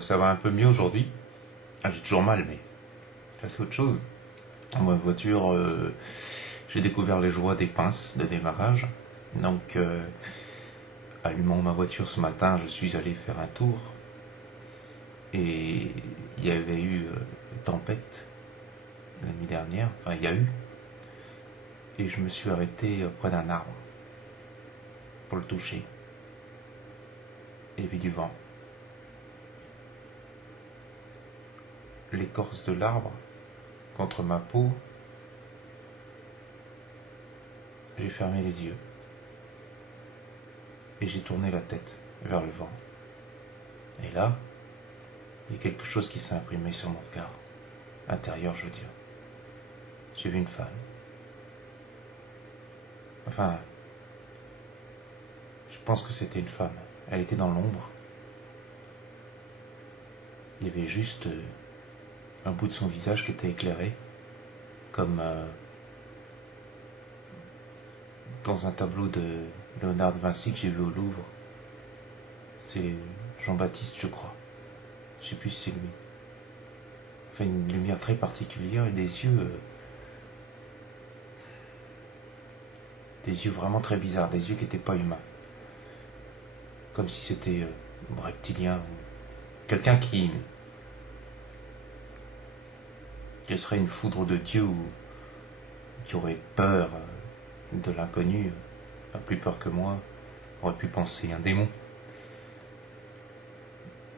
ça va un peu mieux aujourd'hui. Ah, j'ai toujours mal, mais ça c'est autre chose. Ma voiture, j'ai découvert les joies des pinces de démarrage. Donc, allumant ma voiture ce matin, je suis allé faire un tour. Et il y avait eu tempête la nuit dernière. Enfin, il y a eu. Et je me suis arrêté près d'un arbre pour le toucher. Et il y avait du vent. L'écorce de l'arbre contre ma peau, j'ai fermé les yeux et j'ai tourné la tête vers le vent. Et là, il y a quelque chose qui s'est imprimé sur mon regard, intérieur je veux dire. J'ai vu une femme. Enfin, je pense que c'était une femme. Elle était dans l'ombre. Il y avait juste un bout de son visage qui était éclairé, comme dans un tableau de Léonard de Vinci que j'ai vu au Louvre. C'est Jean-Baptiste, je crois. Je sais plus si c'est lui. Enfin, une lumière très particulière et des yeux vraiment très bizarres, des yeux qui n'étaient pas humains. Comme si c'était reptilien, ou quelqu'un qui serait une foudre de Dieu, ou qui aurait peur de l'inconnu, a plus peur que moi, aurait pu penser un démon.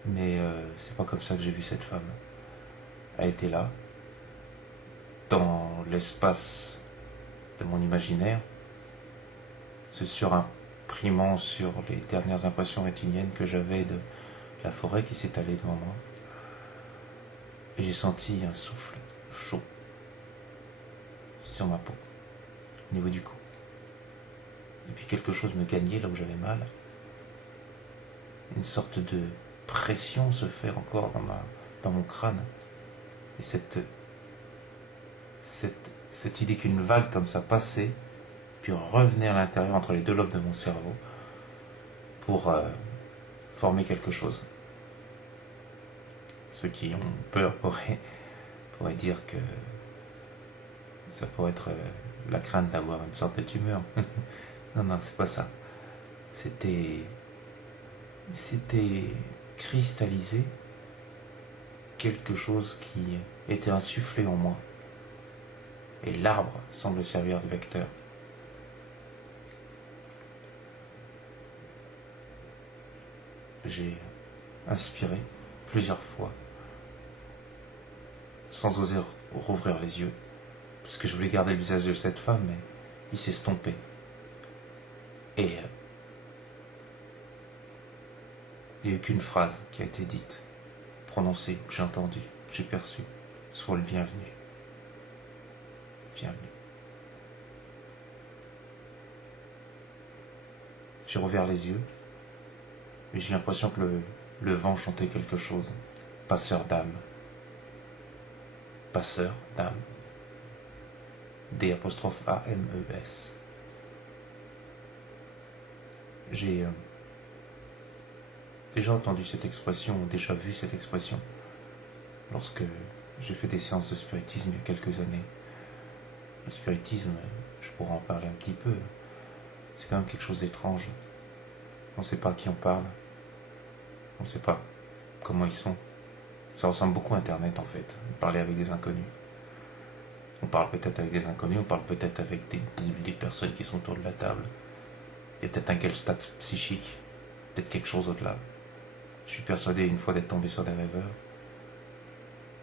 Mais c'est pas comme ça que j'ai vu cette femme. Elle était là, dans l'espace de mon imaginaire, se surimprimant sur les dernières impressions rétiniennes que j'avais de la forêt qui s'étalait devant moi. Et j'ai senti un souffle chaud sur ma peau, au niveau du cou. Et puis quelque chose me gagnait là où j'avais mal. Une sorte de pression se fait encore dans mon crâne. Et cette idée qu'une vague comme ça passait, puis revenait à l'intérieur entre les deux lobes de mon cerveau pour former quelque chose. Ceux qui ont peur pourraient dire que ça pourrait être la crainte d'avoir une sorte de tumeur. Non, c'est pas ça. C'était cristallisé quelque chose qui était insufflé en moi. Et l'arbre semble servir de vecteur. J'ai inspiré plusieurs fois, sans oser rouvrir les yeux, parce que je voulais garder le visage de cette femme, mais il s'est estompé. Et il n'y a eu qu'une phrase qui a été dite, prononcée, que j'ai entendue, que j'ai perçue. Sois le bienvenu. Bienvenue. J'ai rouvert les yeux, et j'ai l'impression que le vent chantait quelque chose. Passeur d'âme. Passeur d'âme. D'-A-M-E-S. J'ai déjà entendu cette expression, déjà vu cette expression, lorsque j'ai fait des séances de spiritisme il y a quelques années. Le spiritisme, je pourrais en parler un petit peu, c'est quand même quelque chose d'étrange. On ne sait pas à qui on parle, on ne sait pas comment ils sont. Ça ressemble beaucoup à Internet en fait, parler avec des inconnus. On parle peut-être avec des inconnus, on parle peut-être avec des personnes qui sont autour de la table. Il y a peut-être un Gestalt psychique, peut-être quelque chose au-delà. Je suis persuadé une fois d'être tombé sur des rêveurs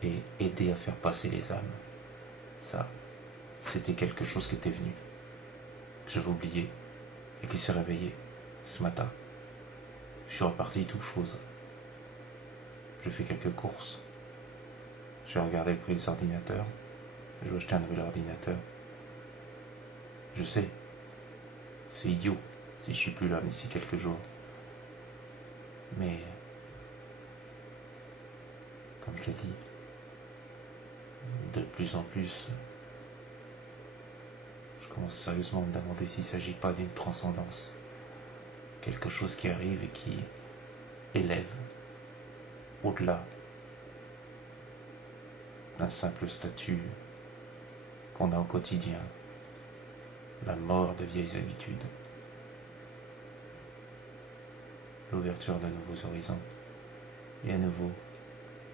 et aider à faire passer les âmes. Ça, c'était quelque chose qui était venu, que j'avais oublié et qui s'est réveillé ce matin. Je suis reparti tout chose. J'ai fait quelques courses. J'ai regardé le prix des ordinateurs. Je vais acheter un nouvel ordinateur. Je sais, c'est idiot si je suis plus là d'ici quelques jours. Mais, comme je l'ai dit, de plus en plus, je commence sérieusement à me demander s'il ne s'agit pas d'une transcendance. Quelque chose qui arrive et qui élève au-delà d'un simple statut qu'on a au quotidien, la mort de vieilles habitudes, l'ouverture de nouveaux horizons, et à nouveau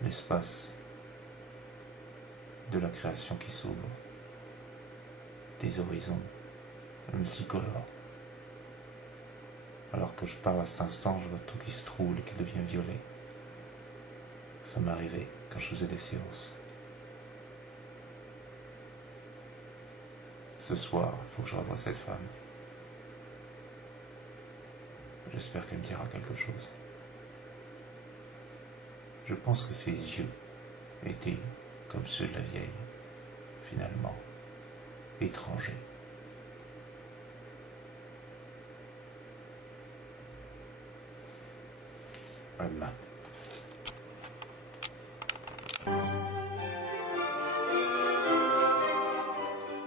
l'espace de la création qui s'ouvre, des horizons multicolores. Alors que je parle à cet instant, je vois tout qui se trouble et qui devient violet. Ça m'est arrivé quand je faisais des séances. Ce soir, il faut que je revoie cette femme. J'espère qu'elle me dira quelque chose. Je pense que ses yeux étaient comme ceux de la vieille, finalement, étrangers. À demain.